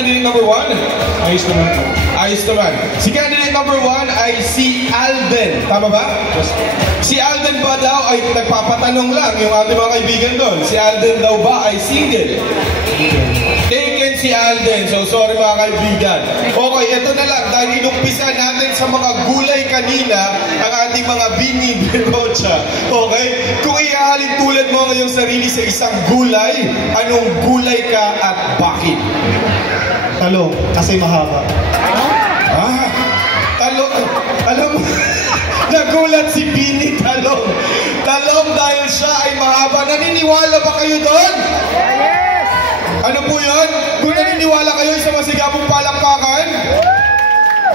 candidate number 1? Ayos naman po. Ayos naman. Si candidate number 1 ay si Alden. Tama ba? Si Alden ba daw ay nagpapatanong lang yung ating mga kaibigan doon. Si Alden daw ba ay single? Taken si Alden. So sorry mga kaibigan. Okay, ito na lang. Dahil inumpisa natin sa mga gulay kanina ang ating mga bini birocha. Okay? Kung ihahalin tulad mo ngayong sarili sa isang gulay, anong gulay ka at bakit? Talong, kasi mahaba. Talong. Alam mo, nagulat si Bini, talong. Talong dahil siya ay mahaba. Naniniwala ba kayo doon? Yes! Ano po yun? Kung naniniwala kayo sa masigabong palakpakan?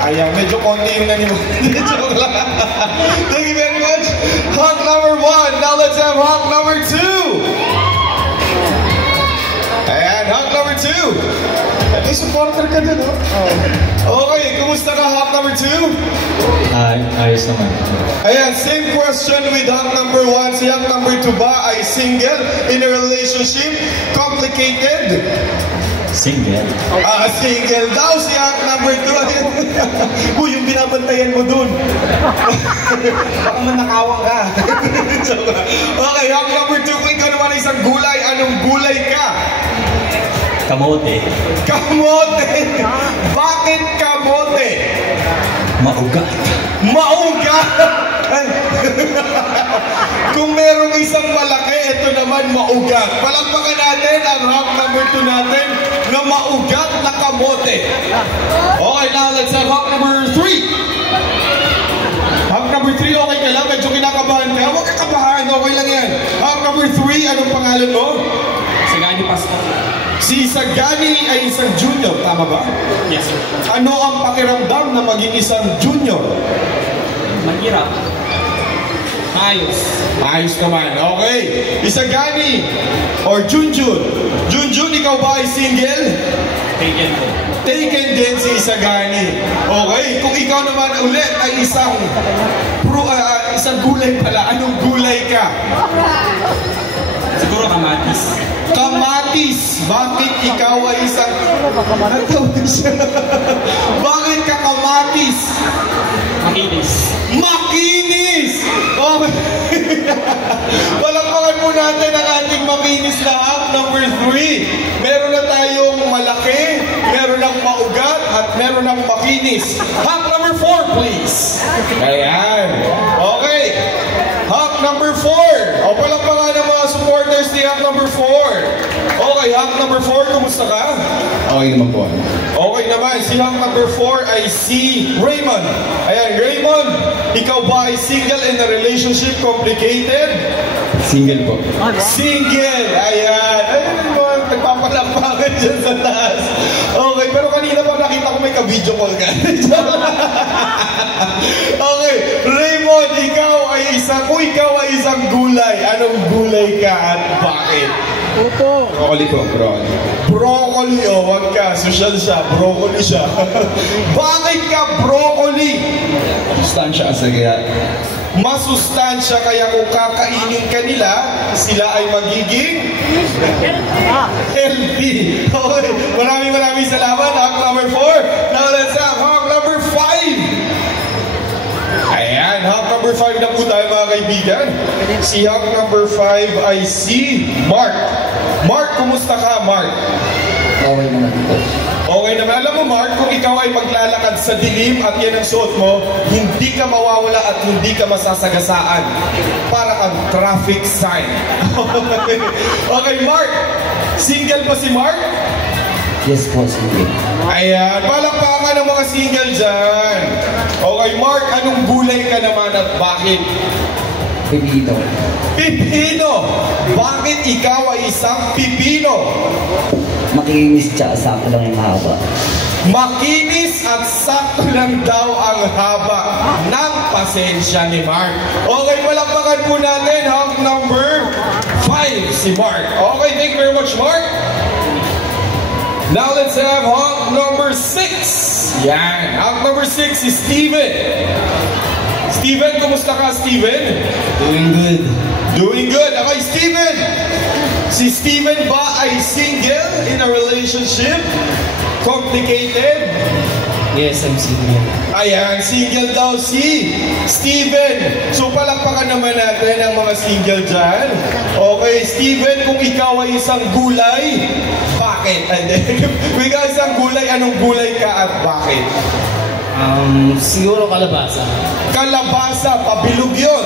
Ayan, medyo konti yung naniwala. Joke lang. Thank you very much. Hunk number 1. Now let's have hunk number 2. Ayan, hunk number 2. May supporter ka din, oh. Okay, kumusta ka, hunk number 2? Ayos naman. Ayan, same question with hunk number 1. Si hunk number 2 ba ay single, in a relationship, complicated? Single. Single daw si hunk number 2. Uy, yung binabantayan mo dun. Baka manakawang ka. Okay, hunk number 2. Kung ikaw naman isang gulay, anong gulay ka? Kamote. Kamote! Bakit kamote? Maugat. Maugat! Kung merong isang malaki, ito naman maugat. Palakpakan natin ang hunk number 2 natin na maugat na kamote. Okay, now let's have hunk number 3. Hunk number 3, okay ka lang? Medyo kinakabahan ka? Huwag ka kabahan, okay lang yan. Hunk number 3, anong pangalan mo? Sagani Pastor. Si Sagani ay isang junior, tama ba? Yes, sir. Ano ang pakiramdam na maging isang junior? Mahirap. Ayos. Ayos naman. Okay. Isagani or Junjun. Junjun, ikaw ba ay single? Taken po. Taken din si Isagani. Okay. Kung ikaw naman ulit ay isang gulay pala. Anong gulay ka? Siguro kamatis. Kamatis. Bakit ikaw ay isang... Bakit ka kamatis? Makinis. Makinis! Okay. Palakpakan po natin ang ating makinis na hunk number 3. Meron na tayong malaki, meron ng maugat, at meron ng makinis. Hunk number 4, please. Ayan. Okay. Hunk number 4. O, palakpakan ng mga supporters ni hunk number 4. Okay, hunk number 4, kumusta ka? Okay naman po. Okay naman, si hunk number 4 ay si Raymond. Ayan, Raymond, ikaw ba ay single in a relationship, complicated? Single po. Single! Ayan, Raymond, nagpapalakpakan dyan sa taas. Okay, pero kanina pa nakita ko may ka-video call ka. Okay, Raymond, kung ikaw ay isang gulay, anong gulay ka at bakit? Opo. Broccoli po, broccoli. Broccoli, oh, wag ka. Social siya, broccoli siya. Bakit ka broccoli? Sustansya kasi kaya. Masustansya, kaya kung kakainin ka nila, sila ay magiging healthy. Okay, maraming salamat. Hunk number 4. Now let's have hunk number 5. Ayan, hunk number 5 na po tayo mga kaibigan. Si hunk number 5 ay si Mark. Mark, kumusta ka, Mark? Okay naman po. Okay naman. Alam mo, Mark, kung ikaw ay maglalakad sa dilim at yan ang suot mo, hindi ka mawawala at hindi ka masasagasaan. Para kang traffic sign. Okay, Mark. Single pa si Mark? Yes po, single. Ayan, palakpakan ng mga single dyan. Okay, Mark, anong gulay ka naman at bakit? Pipino. Pipino! Bakit ikaw ay isang pipino? Makinis tsaka sakto lang yung haba. Makinis at sakto lang daw ang haba ng pasensya ni Mark. Okay, palakpakan po natin hunk number 5 si Mark. Okay, thank you very much, Mark. Now let's have hunk number 6. Yan, hunk number 6 si Steven. Steven, kumusta ka, Steven? Doing good. Doing good. Okay, Steven. Si Steven ba ay single in a relationship? Complicated? Yes, I'm single. Ayan, single daw si Steven. So palakpakan naman natin ang mga single dyan. Okay, Steven, kung ikaw ay isang gulay, bakit? Kung ikaw ay isang gulay, anong gulay ka at bakit? Siguro kalabasa. Kalabasa, pabilog yun.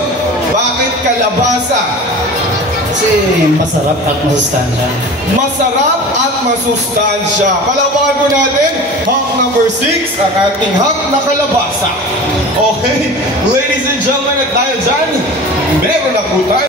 Bakit kalabasa? Kasi masarap at masustansya. Masarap at masustansya. Palakpakan po natin, hunk number 6, ang ating hunk na kalabasa. Okay, ladies and gentlemen, at dahil dyan, meron na po tayo.